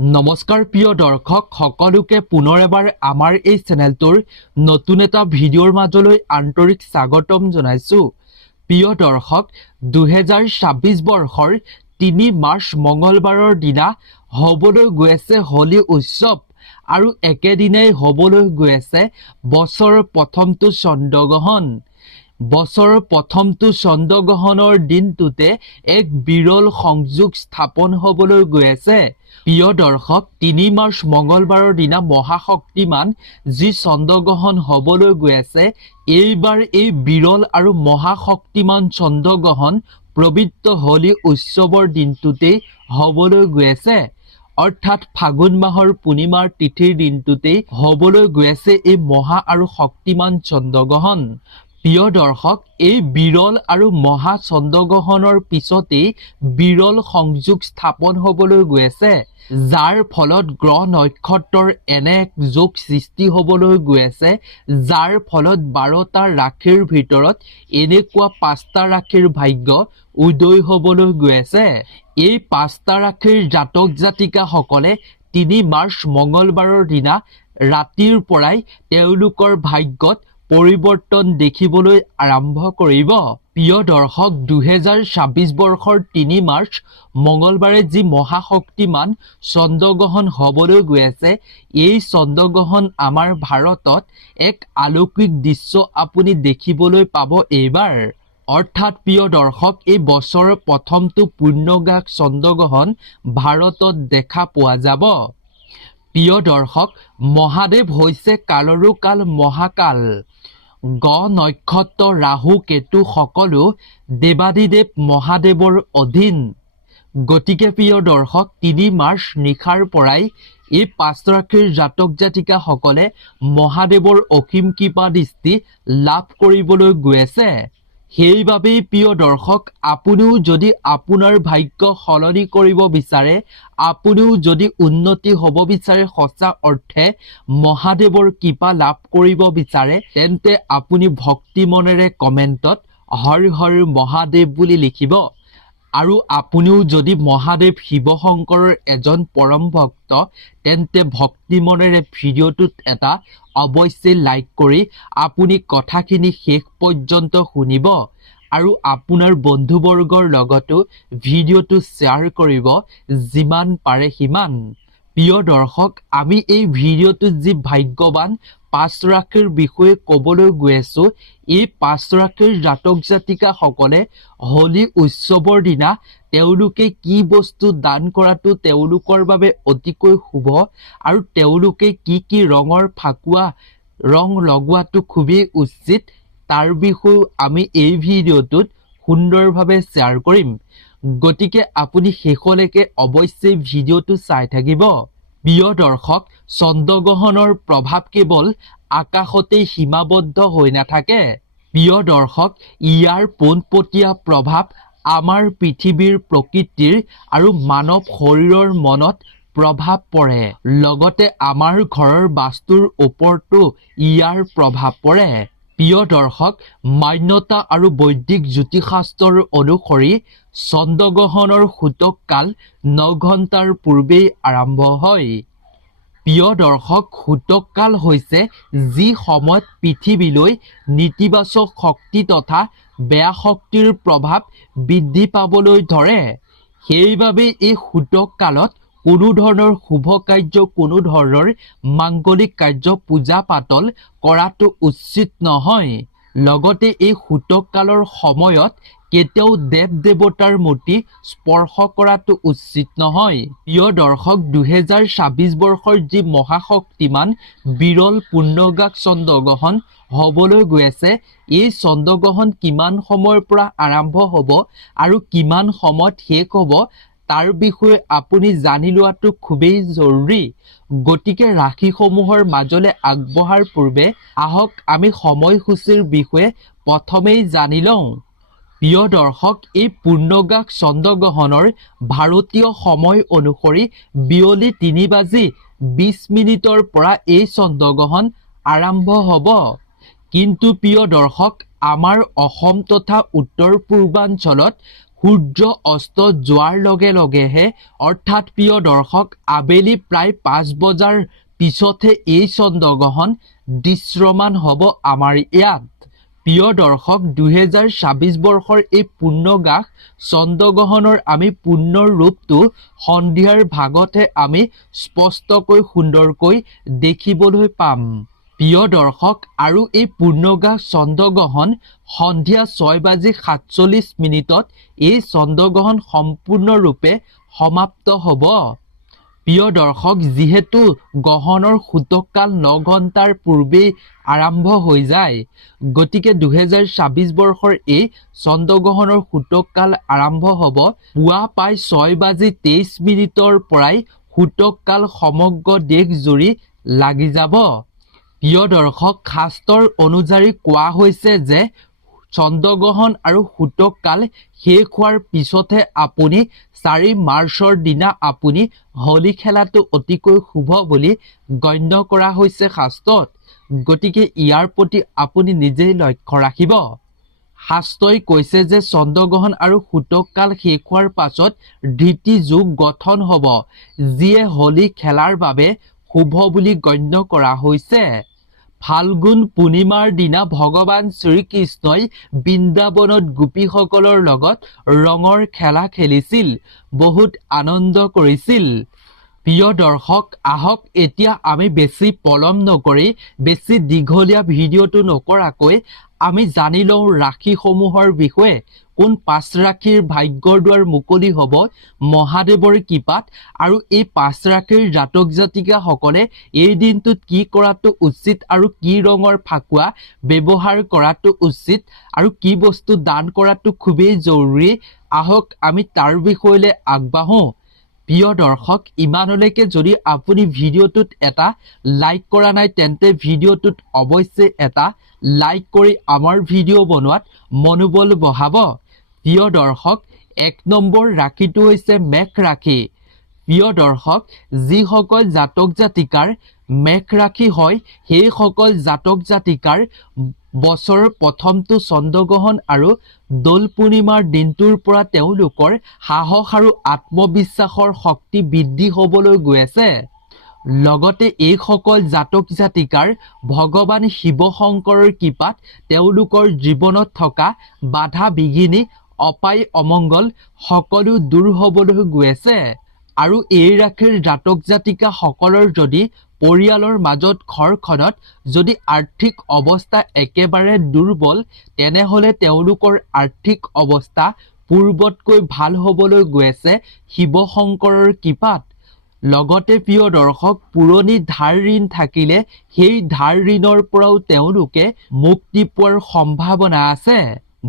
নমস্কাৰ প্ৰিয় দৰ্শক সকলোকে পুনৰ এবাৰ আমাৰ এই চেনেলটোৰ নতুন এটা ভিডিঅ'ৰ মাজলৈ আন্তৰিক স্বাগতম জনাইছো। প্ৰিয় দৰ্শক 2026 বৰ্ষৰ 3 মাৰ্চ মঙলবাৰৰ দিনা হ'বলৈ গৈ আছে হোলী উৎসৱ আৰু একেদিনাই হ'বলৈ গৈ আছে বছৰৰ প্ৰথমটো চন্দ্ৰগ্ৰহণ। বছৰৰ প্ৰথমটো চন্দ্ৰগ্ৰহণৰ দিনটোতে এক বিৰল সংযোগ স্থাপন হ'বলৈ গৈ আছে। প্ৰিয় দৰ্শক 3 মাৰ্চ মঙলবাৰৰ দিনা মহাশক্তিমান যি চন্দ্ৰগ্ৰহণ হ'বলৈ গৈ আছে, এইবাৰ এই বিৰল আৰু মহাশক্তিমান চন্দ্ৰগ্ৰহণ পবিত্ৰ হোলী উৎসৱৰ দিনটোতেই হ'বলৈ গৈ আছে। অৰ্থাৎ ফাগুন মাহৰ পূৰ্ণিমাৰ তিথিৰ দিনটোতেই হ'বলৈ গৈ আছে এই মহা আৰু শক্তিমান চন্দ্ৰগ্ৰহণ। প্ৰিয় দৰ্শক, এই বিৰল আৰু মহা চন্দ্ৰগ্ৰহণৰ পিছতেই বিৰল সংযোগ স্থাপন হ'বলৈ গৈ আছে, যাৰ ফলত গ্ৰহ নক্ষত্ৰৰ এনে এক যোগ সৃষ্টি হ'বলৈ গৈ আছে, যাৰ ফলত 12টা ৰাশিৰ ভিতৰত এনেকুৱা 5টা ৰাশিৰ ভাগ্য উদয় হ'বলৈ গৈ আছে। এই 5টা ৰাশিৰ জাতক জাতিকাসকলে 3 মাৰ্চ মঙলবাৰৰ দিনা ৰাতিৰ পৰাই তেওঁলোকৰ ভাগ্যত পৰিৱৰ্তন দেখিবলৈ আৰম্ভ কৰিব। প্ৰিয় দৰ্শক, 2026 বৰ্ষৰ 3 মাৰ্চ মঙলবাৰে যি মহাশক্তিমান চন্দ্ৰগ্ৰহণ হ'বলৈ গৈ আছে, এই চন্দ্ৰগ্ৰহণ আমাৰ ভাৰতত এক আলৌকিক দৃশ্য আপুনি দেখিবলৈ পাব এইবাৰ। অৰ্থাৎ প্ৰিয় দৰ্শক, এই বছৰৰ প্ৰথমটো পূৰ্ণগ্ৰাস চন্দ্ৰগ্ৰহণ ভাৰতত দেখা পোৱা যাব। প্ৰিয় দৰ্শক, মহাদেৱ হৈছে কালৰো কাল মহাকাল। গ্ৰহ নক্ষত্ৰ ৰাহু কেতু সকলো দেৱাদিদেৱ মহাদেৱৰ অধীন। গতিকে প্ৰিয় দৰ্শক, 3 মাৰ্চ নিশাৰ পৰাই এই 5 ৰাশিৰ জাতক জাতিকাসকলে মহাদেৱৰ অসীম কৃপা দৃষ্টি লাভ কৰিবলৈ গৈ আছে। সেইবাবেই প্ৰিয় দৰ্শক, আপুনিও যদি আপোনাৰ ভাগ্য সলনি কৰিব বিচাৰে, আপুনিও যদি উন্নতি হ'ব বিচাৰে, সঁচা অৰ্থে মহাদেৱৰ কৃপা লাভ কৰিব বিচাৰে, তেন্তে আপুনি ভক্তি মনেৰে কমেণ্টত হৰ হৰ মহাদেৱ বুলি লিখিব। আৰু আপুনিও যদি মহাদেৱ শিৱ শংকৰৰ এজন পৰম ভক্ত, তেন্তে ভক্তি মনেৰে ভিডিঅ'টোত এটা অৱশ্যেই লাইক কৰি আপুনি কথাখিনি শেষ পৰ্যন্ত শুনিব আৰু আপোনাৰ বন্ধুবৰ্গৰ লগতো ভিডিঅ'টো শ্বেয়াৰ কৰিব যিমান পাৰে সিমান। প্ৰিয় দৰ্শক, আমি এই ভিডিঅ'টোত যি ভাগ্যৱান 5 ৰাশিৰ বিষয়ে ক'বলৈ গৈ আছো, এই 5 ৰাশিৰ জাতক জাতিকাসকলে হোলী উৎসৱৰ দিনা তেওঁলোকে কি বস্তু দান কৰাটো তেওঁলোকৰ বাবে অতিকৈ শুভ আৰু তেওঁলোকে কি ৰঙৰ ফাকুৱা ৰং লগোৱাটো খুবেই উচিত, তাৰ বিষয়েও আমি এই ভিডিঅ'টোত সুন্দৰভাৱে শ্বেয়াৰ কৰিম। গতিকে আপুনি শেষলৈকে অৱশ্যেই ভিডিঅ'টো চাই থাকিব। প্ৰিয় দৰ্শক, চন্দ্ৰগ্ৰহণৰ প্ৰভাৱ কেৱল আকাশতেই সীমাবদ্ধ হৈ নাথাকে। প্ৰিয় দৰ্শক, ইয়াৰ পোনপটীয়া প্ৰভাৱ আমাৰ পৃথিৱীৰ প্ৰকৃতিৰ আৰু মানৱ শৰীৰৰ মনত প্ৰভাৱ পৰে। লগতে আমাৰ ঘৰৰ বাস্তুৰ ওপৰতো ইয়াৰ প্ৰভাৱ পৰে। প্ৰিয় দৰ্শক, মান্যতা আৰু বৈদিক জ্যোতিষশাস্ত্ৰৰ অনুসৰি চন্দ্ৰগ্ৰহণৰ সূতক কাল 9 ঘণ্টাৰ পূৰ্বেই আৰম্ভ হয়। প্ৰিয় দৰ্শক, সূতক কাল হৈছে যি সময়ত পৃথিৱীলৈ নেতিবাচক শক্তি তথা বেয়া শক্তিৰ প্ৰভাৱ বৃদ্ধি পাবলৈ ধৰে। সেইবাবে এই সূতক কালত কোনো ধৰণৰ শুভ কাৰ্য, কোনো ধৰণৰ মাংগলিক কাৰ্য, পূজা পাতল কৰাটো উচিত নহয়। লগতে এই সূতক কালৰ সময়ত কেতিয়াও দেৱ দেৱতাৰ মূৰ্তি স্পৰ্শ কৰাটো উচিত নহয়। প্ৰিয় দৰ্শক, 2026 বৰ্ষৰ যি মহাশক্তিমান বিৰল পূৰ্ণগ্ৰাস চন্দ্ৰগ্ৰহণ হ'বলৈ গৈ আছে, এই চন্দ্ৰগ্ৰহণ কিমান সময়ৰ পৰা আৰম্ভ হ'ব আৰু কিমান সময়ত শেষ হ'ব, তাৰ বিষয়ে আপুনি জানি লোৱাটো খুবেই জৰুৰী। গতিকে ৰাশিসমূহৰ মাজলৈ আগবঢ়াৰ পূৰ্বে আহক আমি সময়সূচীৰ বিষয়ে প্ৰথমেই জানি লওঁ। প্ৰিয় দৰ্শক, এই পূৰ্ণগ্ৰাস চন্দ্ৰগ্ৰহণৰ ভাৰতীয় সময় অনুসৰি বিয়লি 3:20 পৰা এই চন্দ্ৰগ্ৰহণ আৰম্ভ হ'ব। কিন্তু প্ৰিয় দৰ্শক, আমাৰ অসম তথা উত্তৰ পূৰ্বাঞ্চলত সূৰ্য অস্ত যোৱাৰ লগে লগেহে অৰ্থাৎ প্ৰিয় দৰ্শক আবেলি প্ৰায় 5 বজাৰ পিছতহে এই চন্দ্ৰগ্ৰহণ দৃশ্যমান হ'ব আমাৰ ইয়াত। প্ৰিয় দৰ্শক 2026 বৰ্ষৰ এই পূৰ্ণগ্ৰাস চন্দ্ৰগ্ৰহণৰ আমি পূৰ্ণ ৰূপটো সন্ধিয়াৰ ভাগতহে আমি স্পষ্টকৈ সুন্দৰকৈ দেখিবলৈ পাম। প্ৰিয় দৰ্শক আৰু এই পূৰ্ণগ্ৰাস চন্দ্ৰগ্ৰহণ সন্ধিয়া 6:47 এই চন্দ্ৰগ্ৰহণ সম্পূৰ্ণৰূপে সমাপ্ত হ'ব। প্ৰিয় দৰ্শক যিহেতু গ্ৰহণৰ সূতককাল 9 ঘণ্টাৰ পূৰ্বেই আৰম্ভ হৈ যায়, গতিকে 2026 বৰ্ষৰ এই চন্দ্ৰগ্ৰহণৰ সূতককাল আৰম্ভ হ'ব পুৱা প্ৰায় 6:23 পৰাই সূতককাল সমগ্ৰ দেশ জুৰি লাগি যাব। প্ৰিয় দৰ্শক শাস্ত্ৰৰ অনুযায়ী কোৱা হৈছে যে চন্দ্ৰগ্ৰহণ আৰু সূতককাল শেষ হোৱাৰ পিছতহে আপুনি 4 মাৰ্চৰ দিনা আপুনি হোলী খেলাটো অতিকৈ শুভ বুলি গণ্য কৰা হৈছে শাস্ত্ৰত। গতিকে ইয়াৰ প্ৰতি আপুনি নিজেই লক্ষ্য ৰাখিব। শাস্ত্ৰই কৈছে যে চন্দ্ৰগ্ৰহণ আৰু সূতককাল শেষ হোৱাৰ পাছত ধৃতি যোগ গঠন হ'ব, যিয়ে হোলী খেলাৰ বাবে শুভ বুলি গণ্য কৰা হৈছে। ফাল্গুন পূৰ্ণিমাৰ দিনা ভগৱান শ্ৰীকৃষ্ণই বৃন্দাবনত গোপীসকলৰ লগত ৰঙৰ খেলা খেলিছিল, বহুত আনন্দ কৰিছিল। প্ৰিয় দৰ্শক আহক এতিয়া আমি বেছি পলম নকৰি বেছি দীঘলীয়া ভিডিঅ'টো নকৰাকৈ আমি জানি লওঁ ৰাশিসমূহৰ বিষয়ে। কোন 5 ৰাশিৰ ভাগ্যৰ দুৱাৰ মুকলি হ'ব মহাদেৱৰ কৃপাত, আৰু এই 5 ৰাশিৰ জাতক জাতিকাসকলে এই দিনটোত কি কৰাটো উচিত আৰু কি ৰঙৰ ফাকুৱা ব্যৱহাৰ কৰাটো উচিত আৰু কি বস্তু দান কৰাটো খুবেই জৰুৰী, আহক আমি তাৰ বিষয়লৈ আগবাঢ়ো। প্ৰিয় দৰ্শক ইমানলৈকে যদি আপুনি ভিডিঅ'টোত এটা লাইক কৰা নাই তেন্তে ভিডিঅ'টোত অৱশ্যেই এটা লাইক কৰি আমাৰ ভিডিঅ' বনোৱাত মনোবল বঢ়াব। প্ৰিয় দৰ্শক 1 নম্বৰ ৰাশিটো হৈছে মেষ ৰাশি। প্ৰিয় দৰ্শক যিসকল জাতক জাতিকাৰ মেষ ৰাশি হয় সেইসকল জাতক জাতিকাৰ বছৰৰ প্ৰথমটো চন্দ্ৰগ্ৰহণ আৰু দোল পূৰ্ণিমাৰ দিনটোৰ পৰা তেওঁলোকৰ সাহস আৰু আত্মবিশ্বাসৰ শক্তি বৃদ্ধি হ'বলৈ গৈ আছে। লগতে এইসকল জাতক জাতিকাৰ ভগৱান শিৱ শংকৰৰ কৃপাত তেওঁলোকৰ জীৱনত থকা বাধা বিঘিনি অপায় অমংগল সকলো দূৰ হ'বলৈ গৈ আছে। আৰু এই ৰাশিৰ জাতক জাতিকাসকলৰ যদি পৰিয়ালৰ মাজত ঘৰখনত যদি আৰ্থিক অৱস্থা একেবাৰে দুৰ্বল, তেনেহ'লে তেওঁলোকৰ আৰ্থিক অৱস্থা পূৰ্বতকৈ ভাল হ'বলৈ গৈ আছে শিৱ শংকৰৰ কৃপাত। লগতে প্ৰিয় দৰ্শক পুৰণি ধাৰ ঋণ থাকিলে সেই ধাৰ ঋণৰ পৰাও তেওঁলোকে মুক্তি পোৱাৰ সম্ভাৱনা আছে।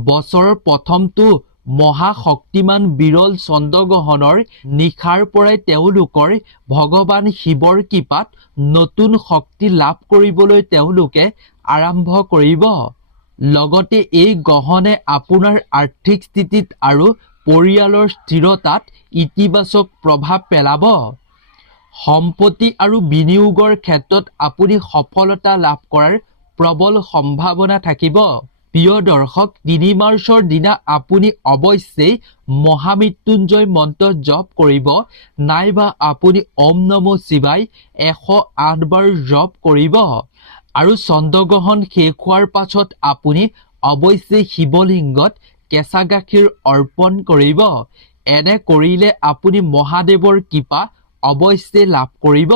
বছৰৰ প্ৰথমটো মহাশক্তিমান বিৰল চন্দ্ৰগ্ৰহণৰ নিশাৰ পৰাই তেওঁলোকৰ ভগৱান শিৱৰ কৃপাত নতুন শক্তি লাভ কৰিবলৈ তেওঁলোকে আৰম্ভ কৰিব। লগতে এই গ্ৰহণে আপোনাৰ আৰ্থিক স্থিতিত আৰু পৰিয়ালৰ স্থিৰতাত ইতিবাচক প্ৰভাৱ পেলাব। সম্পত্তি আৰু বিনিয়োগৰ ক্ষেত্ৰত আপুনি সফলতা লাভ কৰাৰ প্ৰবল সম্ভাৱনা থাকিব। প্ৰিয় দৰ্শক 3 মাৰ্চৰ দিনা আপুনি অৱশ্যেই মহামৃত্যুঞ্জয় মন্ত্ৰ জপ কৰিব, নাইবা আপুনি ওম নমঃ শিৱায় 108 বাৰ জপ কৰিব। আৰু চন্দ্ৰগ্ৰহণ শেষ হোৱাৰ পাছত আপুনি অৱশ্যেই শিৱলিংগত কেঁচা গাখীৰ অৰ্পণ কৰিব। এনে কৰিলে আপুনি মহাদেৱৰ কৃপা অৱশ্যেই লাভ কৰিব।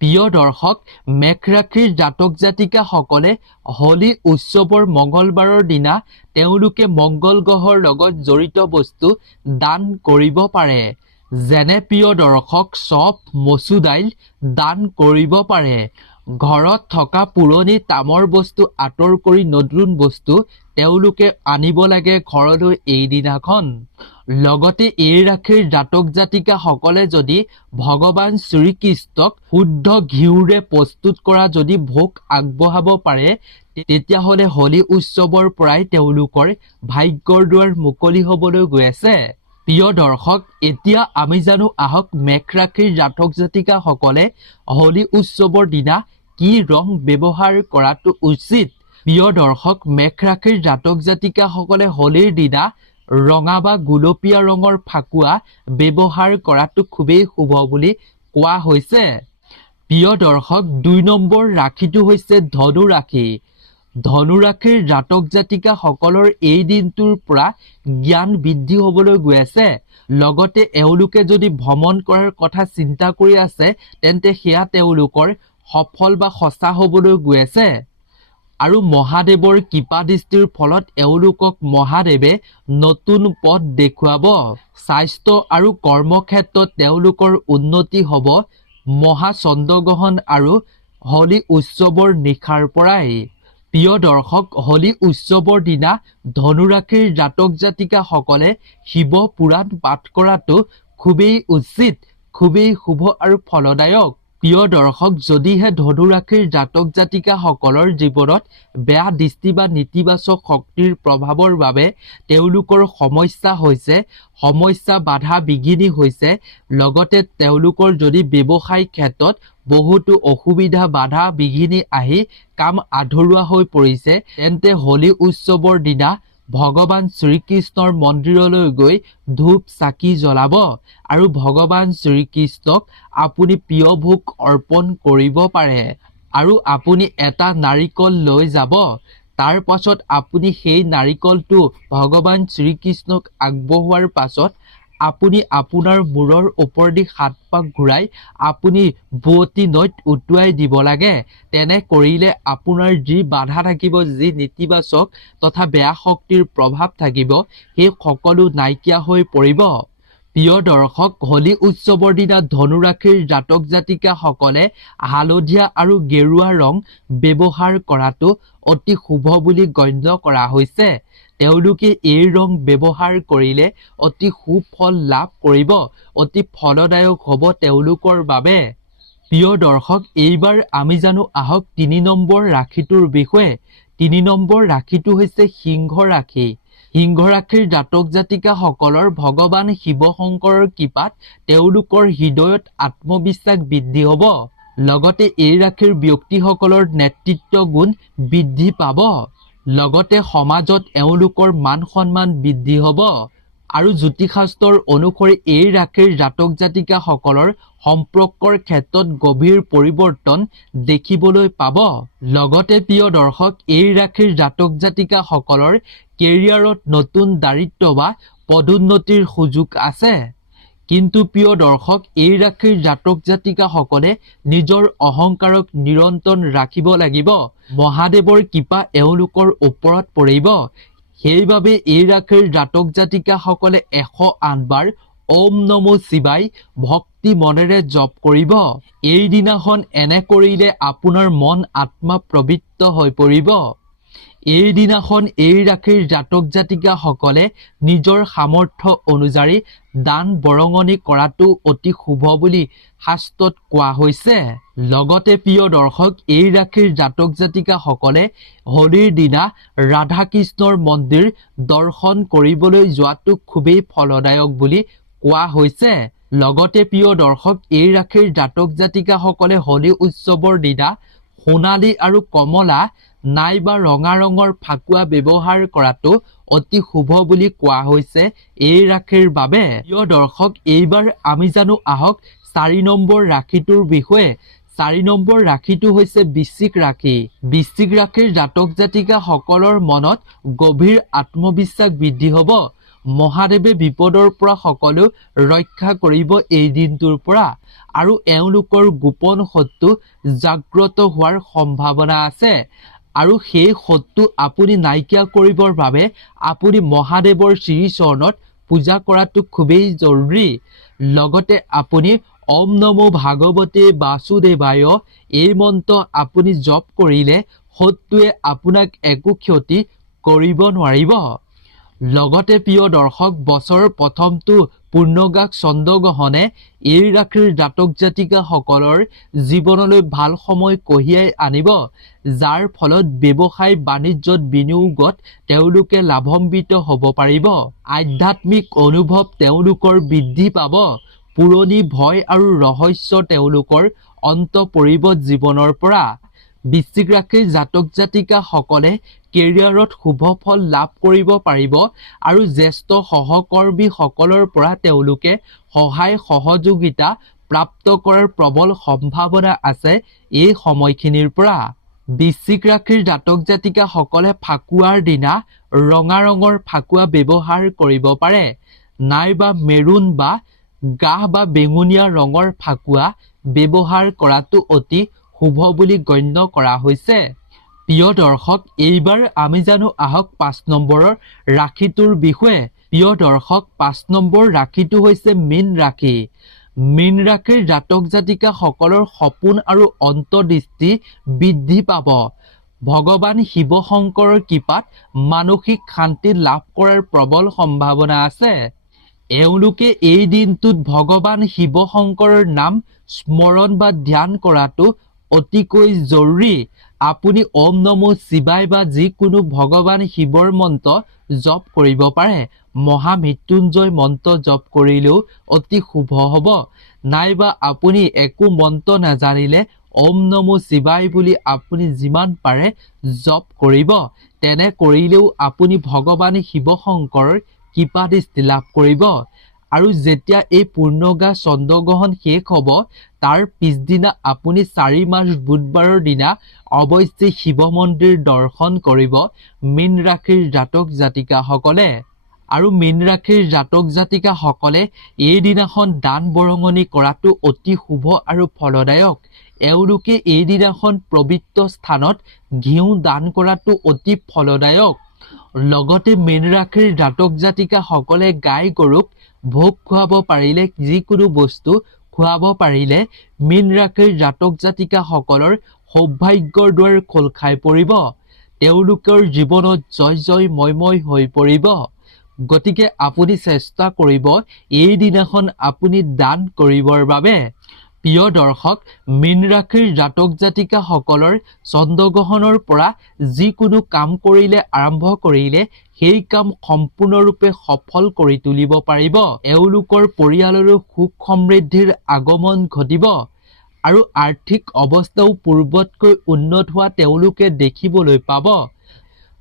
প্ৰিয় দৰ্শক মেষ ৰাশিৰ জাতক জাতিকাসকলে হোলী উৎসৱৰ মঙ্গলবাৰৰ দিনা তেওঁলোকে মঙ্গল গ্ৰহৰ লগত জড়িত বস্তু দান কৰিব পাৰে। যেনে প্ৰিয় দৰ্শক চপ, মচুৰ দাইল দান কৰিব পাৰে। ঘৰত থকা পুৰণি তামৰ বস্তু আঁতৰ কৰি নতুন বস্তু তেওঁলোকে আনিব লাগে ঘৰলৈ এই দিনাখন। লগতে এই ৰাশিৰ জাতক জাতিকাসকলে যদি ভগৱান শ্ৰীকৃষ্ণক শুদ্ধ ঘিউৰে প্ৰস্তুত কৰা যদি ভোগ আগবঢ়াব পাৰে, তেতিয়াহ'লে হোলী উৎসৱৰ পৰাই তেওঁলোকৰ ভাগ্যৰ দুৱাৰ মুকলি হ'বলৈ গৈ আছে। প্ৰিয় দৰ্শক এতিয়া আমি জানো আহক মেষ ৰাশিৰ জাতক জাতিকাসকলে হোলী উৎসৱৰ দিনা কি ৰং ব্যৱহাৰ কৰাটো উচিত। প্ৰিয় দৰ্শক মেষ ৰাশিৰ জাতক জাতিকাসকলে হোলীৰ দিনা ৰঙা বা গুলপীয়া ৰঙৰ ফাকুৱা ব্যৱহাৰ কৰাটো খুবেই শুভ বুলি কোৱা হৈছে। প্ৰিয় দৰ্শক, 2 নম্বৰ ৰাশিটো হৈছে ধনু ৰাশি। ধনু ৰাশিৰ জাতক জাতিকাসকলৰ এই দিনটোৰ পৰা জ্ঞান বৃদ্ধি হ'বলৈ গৈ আছে। লগতে এওঁলোকে যদি ভ্ৰমণ কৰাৰ কথা চিন্তা কৰি আছে তেন্তে সেয়া তেওঁলোকৰ সফল বা সঁচা হ'বলৈ গৈ আছে। আৰু মহাদেৱৰ কৃপা দৃষ্টিৰ ফলত এওঁলোকক মহাদেৱে নতুন পথ দেখুৱাব। স্বাস্থ্য আৰু কৰ্মক্ষেত্ৰত তেওঁলোকৰ উন্নতি হ'ব মহা চন্দ্ৰগ্ৰহণ আৰু হোলী উৎসৱৰ নিশাৰ পৰাই। প্ৰিয় দৰ্শক, হোলী উৎসৱৰ দিনা ধনু ৰাশিৰ জাতক জাতিকাসকলে শিৱ পুৰাণ পাঠ কৰাটো খুবেই উচিত, খুবেই শুভ আৰু ফলদায়ক। প্ৰিয় দৰ্শক, যদিহে ধনু ৰাশিৰ জাতক জাতিকাসকলৰ জীৱনত বেয়া দৃষ্টি বা নেতিবাচক শক্তিৰ প্ৰভাৱৰ বাবে তেওঁলোকৰ সমস্যা হৈছে, সমস্যা বাধা বিঘিনি হৈছে, লগতে তেওঁলোকৰ যদি ব্যৱসায় ক্ষেত্ৰত বহুতো অসুবিধা বাধা বিঘিনি আহি কাম আধৰুৱা হৈ পৰিছে, তেন্তে হোলী উৎসৱৰ দিনা ভগৱান শ্ৰীকৃষ্ণৰ মন্দিৰলৈ গৈ ধূপ চাকি জ্বলাব আৰু ভগৱান শ্ৰীকৃষ্ণক আপুনি প্ৰিয় ভোগ অৰ্পণ কৰিব পাৰে। আৰু আপুনি এটা নাৰিকল লৈ যাব। তাৰ পাছত আপুনি সেই নাৰিকলটো ভগৱান শ্ৰীকৃষ্ণক আগবঢ়োৱাৰ পাছত আপুনি আপোনাৰ মূৰৰ ওপৰেদি 7 পাক ঘূৰাই আপুনি বোৱতী নৈত উটুৱাই দিব লাগে। তেনে কৰিলে আপোনাৰ যি বাধা থাকিব, যি নেতিবাচক তথা বেয়া শক্তিৰ প্ৰভাৱ থাকিব, সেই সকলো নাইকিয়া হৈ পৰিব। প্ৰিয় দৰ্শক, হোলী উৎসৱৰ দিনা ধনু ৰাশিৰ জাতক জাতিকাসকলে হালধীয়া আৰু গেৰুৱা ৰং ব্যৱহাৰ কৰাটো অতি শুভ বুলি গণ্য কৰা হৈছে। তেওঁলোকে এই ৰং ব্যৱহাৰ কৰিলে অতি সুফল লাভ কৰিব, অতি ফলদায়ক হ'ব তেওঁলোকৰ বাবে। প্ৰিয় দৰ্শক, এইবাৰ আমি জানো আহক 3 নম্বৰ ৰাশিটোৰ বিষয়ে। 3 নম্বৰ ৰাশিটো হৈছে সিংহ ৰাশি। সিংহ ৰাশিৰ জাতক জাতিকাসকলৰ ভগৱান শিৱ শংকৰৰ কৃপাত তেওঁলোকৰ হৃদয়ত আত্মবিশ্বাস বৃদ্ধি হ'ব। লগতে এই ৰাশিৰ ব্যক্তিসকলৰ নেতৃত্ব গুণ বৃদ্ধি পাব। লগতে সমাজত এওঁলোকৰ মান সন্মান বৃদ্ধি হ'ব। আৰু জ্যোতিষশাস্ত্ৰৰ অনুসৰি এই ৰাশিৰ জাতক জাতিকাসকলৰ সম্পৰ্কৰ ক্ষেত্ৰত গভীৰ পৰিৱৰ্তন দেখিবলৈ পাব। লগতে প্ৰিয় দৰ্শক, এই ৰাশিৰ জাতক জাতিকাসকলৰ কেৰিয়াৰত নতুন দায়িত্ব বা পদোন্নতিৰ সুযোগ আছে। কিন্তু প্ৰিয় দৰ্শক, এই ৰাশিৰ জাতক জাতিকাসকলে নিজৰ অহংকাৰক নিয়ন্ত্ৰণ ৰাখিব লাগিব। মহাদেৱৰ কৃপা এওঁলোকৰ ওপৰত পৰিব। সেইবাবে এই ৰাশিৰ জাতক জাতিকাসকলে 108 বাৰ ওম নমো শিৱায় ভক্তি মনেৰে জপ কৰিব। এই দিনাখন এনে কৰিলে আপোনাৰ মন আত্মা পবিত্ৰ হৈ পৰিব। এই দিনাখন এই ৰাশিৰ জাতক জাতিকাসকলে নিজৰ সামৰ্থ্য অনুযায়ী দান বৰঙণি কৰাটো অতি শুভ বুলি শাস্ত্ৰত কোৱা হৈছে। লগতে প্ৰিয় দৰ্শক, এই ৰাশিৰ জাতক জাতিকাসকলে হোলীৰ দিনা ৰাধা কৃষ্ণৰ মন্দিৰ দৰ্শন কৰিবলৈ যোৱাটো খুবেই ফলদায়ক বুলি কোৱা হৈছে। লগতে প্ৰিয় দৰ্শক, এই ৰাশিৰ জাতক জাতিকাসকলে হোলী উৎসৱৰ দিনা সোণালী আৰু কমলা নাইবা ৰঙা ৰঙৰ ফাকুৱা ব্যৱহাৰ কৰাটো অতি শুভ বুলি কোৱা হৈছে এই ৰাশিৰ বাবে। প্ৰিয় দৰ্শক, এইবাৰ আমি জানো আহক 4 নম্বৰ ৰাশিটোৰ বিষয়ে। 4 নম্বৰ ৰাশিটো হৈছে বৃশ্চিক ৰাশি। বৃশ্চিক ৰাশিৰ জাতক জাতিকাসকলৰ মনত গভীৰ আত্মবিশ্বাস বৃদ্ধি হ'ব। মহাদেৱে বিপদৰ পৰা সকলো ৰক্ষা কৰিব এই দিনটোৰ পৰা। আৰু এওঁলোকৰ গোপন শত্ৰু জাগ্ৰত হোৱাৰ সম্ভাৱনা আছে। আৰু সেই শত্ৰু আপুনি নাইকিয়া কৰিবৰ বাবে আপুনি মহাদেৱৰ শ্ৰীচৰণত পূজা কৰাটো খুবেই জৰুৰী। লগতে আপুনি ওম নমো ভাগৱতে বাসুদেৱায় এই মন্ত্ৰ আপুনি জপ কৰিলে শত্ৰুৱে আপোনাক একো ক্ষতি কৰিব নোৱাৰিব। লগতে প্ৰিয় দৰ্শক, বছৰৰ প্ৰথমটো পূৰ্ণগাক চন্দ্ৰগ্ৰহণে এই ৰাশিৰ জাতক জাতিকাসকলৰ জীৱনলৈ ভাল সময় কঢ়িয়াই আনিব, যাৰ ফলত ব্যৱসায় বাণিজ্যত বিনিয়োগত তেওঁলোকে লাভান্বিত হ'ব পাৰিব। আধ্যাত্মিক অনুভৱ তেওঁলোকৰ বৃদ্ধি পাব। পুৰণি ভয় আৰু ৰহস্য তেওঁলোকৰ অন্ত পৰিব জীৱনৰ পৰা। বৃশ্চিক ৰাশিৰ জাতক জাতিকাসকলে কেৰিয়াৰত শুভ ফল লাভ কৰিব পাৰিব আৰু জ্যেষ্ঠ সহকৰ্মীসকলৰ পৰা তেওঁলোকে সহায় সহযোগিতা প্ৰাপ্ত কৰাৰ প্ৰবল সম্ভাৱনা আছে এই সময়খিনিৰ পৰা। বৃশ্চিক ৰাশিৰ জাতক জাতিকাসকলে ফাকুৱাৰ দিনা ৰঙা ৰঙৰ ফাকুৱা ব্যৱহাৰ কৰিব পাৰে, নাইবা মেৰুন বা গাঢ় বা বেঙুনীয়া ৰঙৰ ফাকুৱা ব্যৱহাৰ কৰাটো অতি শুভ বুলি গণ্য কৰা হৈছে। প্ৰিয় দৰ্শক, এইবাৰ আমি জানো আহক 5 নম্বৰৰ ৰাশিটোৰ বিষয়ে। প্ৰিয় দৰ্শক, 5 নম্বৰ ৰাশিটো হৈছে মীন ৰাশি। মীন ৰাশিৰ জাতক জাতিকাসকলৰ সপোন আৰু অন্তৰ্দৃষ্টি বৃদ্ধি পাব। ভগৱান শিৱ শংকৰৰ কৃপাত মানসিক শান্তি লাভ কৰাৰ প্ৰবল সম্ভাৱনা আছে। এওঁলোকে এই দিনটোত ভগৱান শিৱ শংকৰৰ নাম স্মৰণ বা ধ্যান কৰাটো অতিকৈ জৰুৰী। আপুনি ওম নমো শিৱায় বা যিকোনো ভগৱান শিৱৰ মন্ত্ৰ জপ কৰিব পাৰে। মহামৃত্যুঞ্জয় মন্ত্ৰ জপ কৰিলেও অতি শুভ হ'ব, নাইবা আপুনি একো মন্ত্ৰ নাজানিলে ওম নমো শিৱায় বুলি আপুনি যিমান পাৰে জপ কৰিব। তেনে কৰিলেও আপুনি ভগৱান শিৱ শংকৰৰ কৃপা দৃষ্টি লাভ কৰিব। আৰু যেতিয়া এই পূৰ্ণগা চন্দ্ৰগ্ৰহণ শেষ হ'ব, তাৰ পিছদিনা আপুনি 4 মাৰ্চ বুধবাৰৰ দিনা অৱশ্যেই শিৱ মন্দিৰ দৰ্শন কৰিব মীন ৰাশিৰ জাতক জাতিকাসকলে। আৰু মীন ৰাশিৰ জাতক জাতিকাসকলে এই দিনাখন দান বৰঙণি কৰাটো অতি শুভ আৰু ফলদায়ক। এওঁলোকে এই দিনাখন পবিত্ৰ স্থানত ঘিউ দান কৰাটো অতি ফলদায়ক। লগতে মীন ৰাশিৰ জাতক জাতিকাসকলে গাই গৰুক ভোগ খুৱাব পাৰিলে, যিকোনো বস্তু খুৱাব পাৰিলে মীন ৰাশিৰ জাতক জাতিকাসকলৰ সৌভাগ্যৰ দুৱাৰ খোল খাই পৰিব। তেওঁলোকৰ জীৱনত জয় জয় ময় হৈ পৰিব। গতিকে আপুনি চেষ্টা কৰিব এই দিনাখন আপুনি দান কৰিবৰ বাবে। প্ৰিয় দৰ্শক, মীন ৰাশিৰ জাতক জাতিকাসকলৰ চন্দ্ৰগ্ৰহণৰ পৰা যিকোনো কাম আৰম্ভ কৰিলে সেই কাম সম্পূৰ্ণৰূপে সফল কৰি তুলিব পাৰিব। এওঁলোকৰ পৰিয়ালৰো সুখ সমৃদ্ধিৰ আগমন ঘটিব আৰু আৰ্থিক অৱস্থাও পূৰ্বতকৈ উন্নত হোৱা তেওঁলোকে দেখিবলৈ পাব।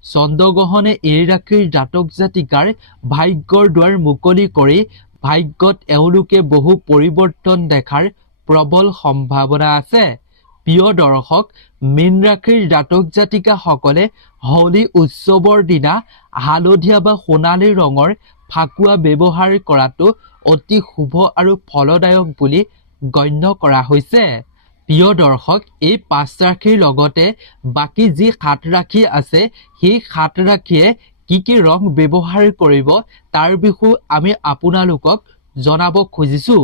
চন্দ্ৰগ্ৰহণে এই ৰাশিৰ জাতক জাতিকাৰ ভাগ্যৰ দুৱাৰ মুকলি কৰি ভাগ্যত এওঁলোকে বহু পৰিৱৰ্তন দেখাৰ প্ৰবল সম্ভাৱনা আছে। প্ৰিয় দৰ্শক, মীন ৰাশিৰ জাতক জাতিকাসকলে হোলী উৎসৱৰ দিনা হালধীয়া বা সোণালী ৰঙৰ ফাকুৱা ব্যৱহাৰ কৰাটো অতি শুভ আৰু ফলদায়ক বুলি গণ্য কৰা হৈছে। প্ৰিয় দৰ্শক, এই 5 ৰাশিৰ লগতে বাকী যি 7 ৰাশি আছে, সেই 7 ৰাশিয়ে কি ৰং ব্যৱহাৰ কৰিব তাৰ বিষয়ে আমি আপোনালোকক জনাব খুজিছোঁ।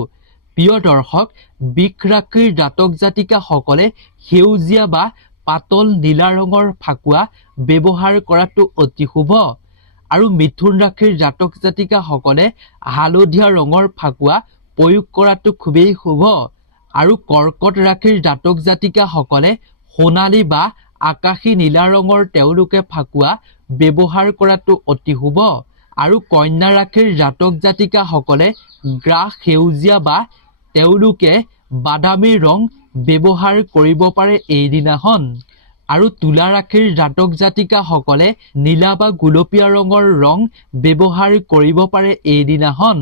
প্ৰিয় দৰ্শক, বৃষ ৰাশিৰ জাতক জাতিকাসকলে সেউজীয়া বা পাতল নীলা ৰঙৰ ফাকুৱা ব্যৱহাৰ কৰাটো অতি শুভ। আৰু মিথুন ৰাশিৰ জাতক জাতিকাসকলে হালধীয়া ৰঙৰ ফাকুৱা প্ৰয়োগ কৰাটো খুবেই শুভ। আৰু কৰ্কট ৰাশিৰ জাতক জাতিকাসকলে সোণালী বা আকাশী নীলা ৰঙৰ তেওঁলোকে ফাকুৱা ব্যৱহাৰ কৰাটো অতি শুভ। আৰু কন্যা ৰাশিৰ জাতক জাতিকাসকলে গ্ৰাস সেউজীয়া বা তেওঁলোকে বাদামী ৰং ব্যৱহাৰ কৰিব পাৰে এই দিনাখন। আৰু তুলা ৰাশিৰ জাতক জাতিকাসকলে নীলা বা গুলপীয়া ৰঙৰ ৰং ব্যৱহাৰ কৰিব পাৰে এই দিনাখন।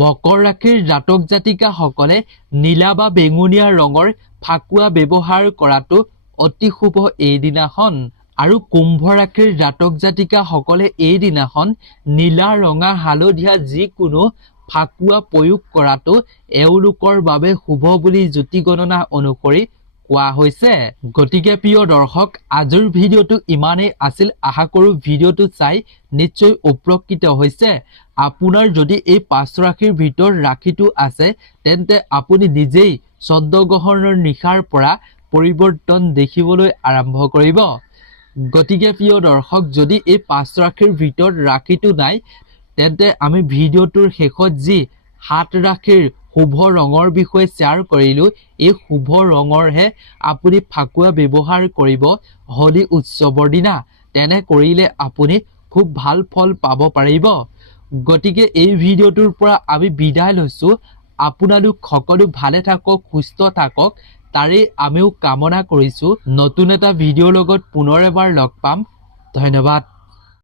মকৰ ৰাশিৰ জাতক জাতিকাসকলে নীলা বা বেঙুনীয়া ৰঙৰ ফাকুৱা ব্যৱহাৰ কৰাটো অতি শুভ এই দিনাখন। আৰু কুম্ভ ৰাশিৰ জাতক জাতিকাসকলে এই দিনাখন নীলা ৰঙা হালধীয়া যিকোনো ফাকুৱা প্ৰয়োগ কৰাটো এওঁলোকৰ বাবে শুভ বুলি জ্যোতি গণনা অনুসৰি কোৱা হৈছে। গতিকে প্ৰিয় দৰ্শক, আজিৰ ভিডিঅ'টো ইমানেই আছিল। আশা কৰোঁ ভিডিঅ'টো চাই নিশ্চয় উপকৃত হৈছে। আপোনাৰ যদি এই 5 ৰাশিৰ ভিতৰত ৰাশিটো আছে, তেন্তে আপুনি নিজেই চন্দ্ৰগ্ৰহণৰ নিশাৰ পৰা পৰিৱৰ্তন দেখিবলৈ আৰম্ভ কৰিব। গতিকে প্ৰিয় দৰ্শক, যদি এই 5 ৰাশিৰ ভিতৰত ৰাশিটো নাই, তেন্তে আমি ভিডিঅ'টোৰ শেষত যি 7 ৰাশিৰ শুভ ৰঙৰ বিষয়ে শ্বেয়াৰ কৰিলোঁ, এই শুভ ৰঙৰহে আপুনি ফাকুৱা ব্যৱহাৰ কৰিব হোলী উৎসৱৰ দিনা। তেনে কৰিলে আপুনি খুব ভাল ফল পাব পাৰিব। গতিকে এই ভিডিঅ'টোৰ পৰা আমি বিদায় লৈছোঁ। আপোনালোক সকলো ভালে থাকক, সুস্থ থাকক, তাৰেই আমিও কামনা কৰিছোঁ। নতুন এটা ভিডিঅ'ৰ লগত পুনৰ এবাৰ লগ পাম। ধন্যবাদ।